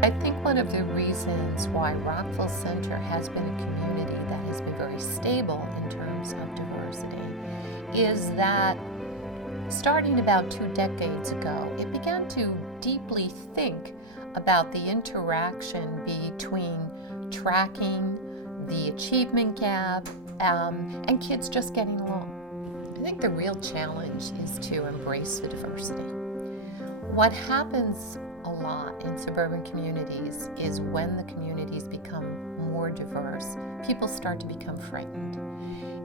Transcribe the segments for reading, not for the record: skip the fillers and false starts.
I think one of the reasons why Rockville Center has been a community that has been very stable in terms of diversity is that starting about 2 decades ago, it began to deeply think about the interaction between tracking the achievement gap and kids just getting along. I think the real challenge is to embrace the diversity. What happens a lot in suburban communities is when the communities become more diverse, people start to become frightened.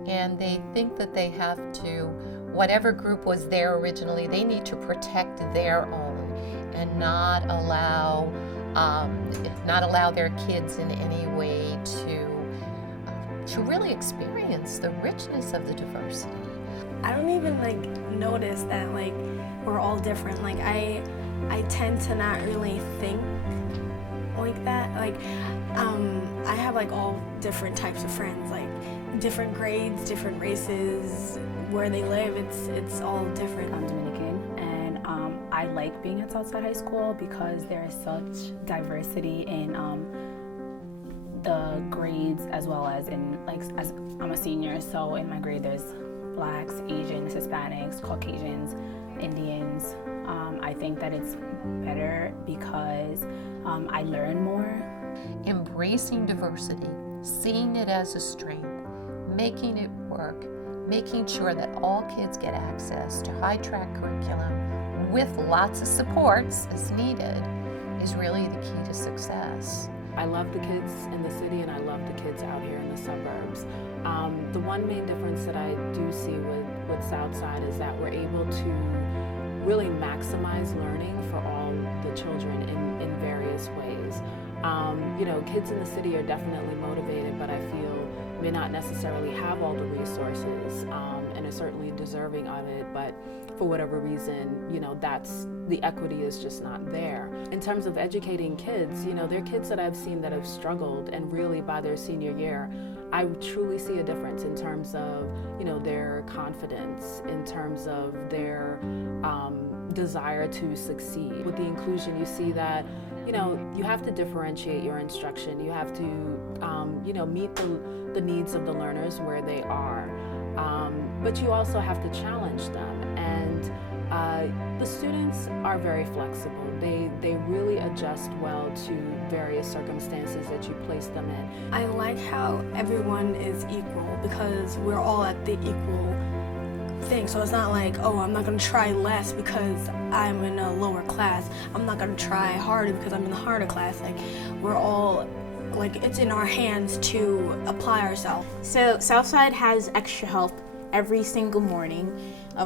And they think that they have to, whatever group was there originally, they need to protect their own and not allow their kids in any way to really experience the richness of the diversity. I don't even notice that we're all different. I tend to not really think like that. I have all different types of friends, different grades, different races, where they live. It's all different. I'm Dominican, and I like being at Southside High School because there is such diversity in the grades, as well as in as I'm a senior, so in my grade there's Blacks, Asians, Hispanics, Caucasians, Indians. I think that it's better because I learn more. Embracing diversity, seeing it as a strength, making it work, making sure that all kids get access to high-track curriculum with lots of supports as needed is really the key to success. I love the kids in the city and I love the kids out here in the suburbs. The one main difference that I do see with Southside is that we're able to really maximize learning for all the children in various ways. Kids in the city are definitely motivated, but I feel may not necessarily have all the resources and are certainly deserving of it, but for whatever reason, that's the equity is just not there. In terms of educating kids, there are kids that I've seen that have struggled, and really by their senior year, I truly see a difference in terms of, their confidence, in terms of their desire to succeed. With the inclusion, you see that, you have to differentiate your instruction. You have to, meet the needs of the learners where they are. But you also have to challenge them. And the students are very flexible. They really adjust well to various circumstances that you place them in. I like how everyone is equal because we're all at the equal thing. So it's not oh, I'm not going to try less because I'm in a lower class. I'm not going to try harder because I'm in the harder class. We're all it's in our hands to apply ourselves. So Southside has extra help every single morning.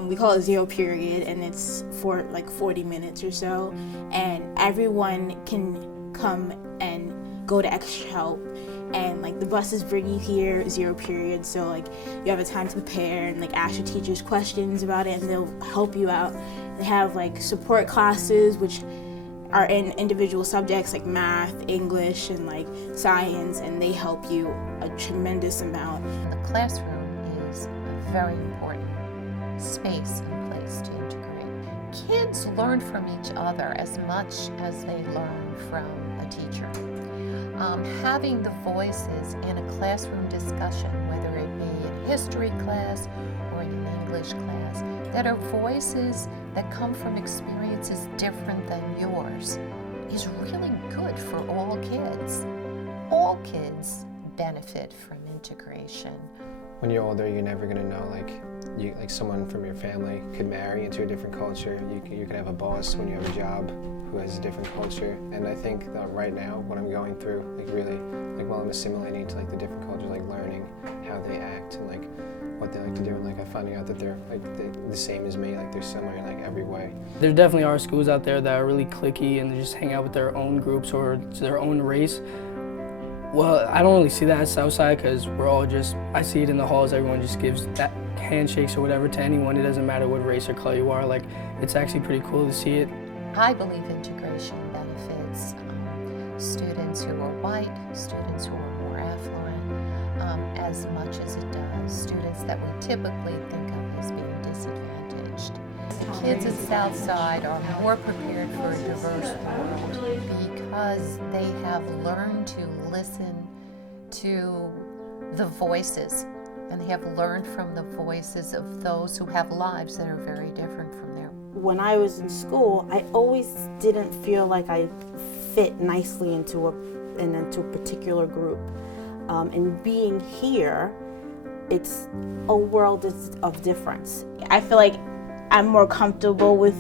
We call it 0 period, and it's for 40 minutes or so. And everyone can come and go to extra help. And the buses bring you here 0 period, so you have a time to prepare and ask your teachers questions about it, and they'll help you out. They have support classes, which are in individual subjects like math, English, and science, and they help you a tremendous amount. The classroom is a very important space and place to integrate. Kids learn from each other as much as they learn from a teacher. Having the voices in a classroom discussion, whether it be in history class or in an English class, that are voices that come from experiences different than yours, is really good for all kids. All kids benefit from integration. When you're older, you're never going to know, someone from your family could marry into a different culture. You could have a boss when you have a job who has a different culture. And I think that right now, what I'm going through, while I'm assimilating to the different cultures, learning how they act and what they like to do, and I'm finding out that they're the same as me, they're similar in every way. There definitely are schools out there that are really cliquey and they just hang out with their own groups or their own race. Well, I don't really see that at Southside because we're all I see it in the halls, everyone just gives that handshakes or whatever to anyone. It doesn't matter what race or color you are. It's actually pretty cool to see it. I believe integration benefits students who are white, students who are more affluent, as much as it does students that we typically think of as being disadvantaged. Kids at Southside are more prepared for a diverse world because they have learned to listen to the voices, and they have learned from the voices of those who have lives that are very different from theirs. When I was in school, I always didn't feel like I fit nicely into a particular group. And being here, it's a world of difference. I feel like I'm more comfortable with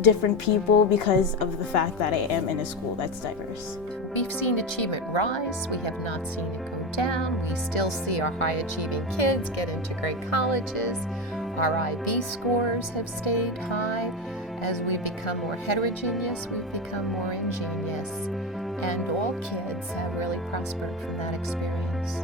different people because of the fact that I am in a school that's diverse. We've seen achievement rise. We have not seen it go down. We still see our high achieving kids get into great colleges. Our IB scores have stayed high. As we become more heterogeneous, we've become more ingenious. And all kids have really prospered from that experience.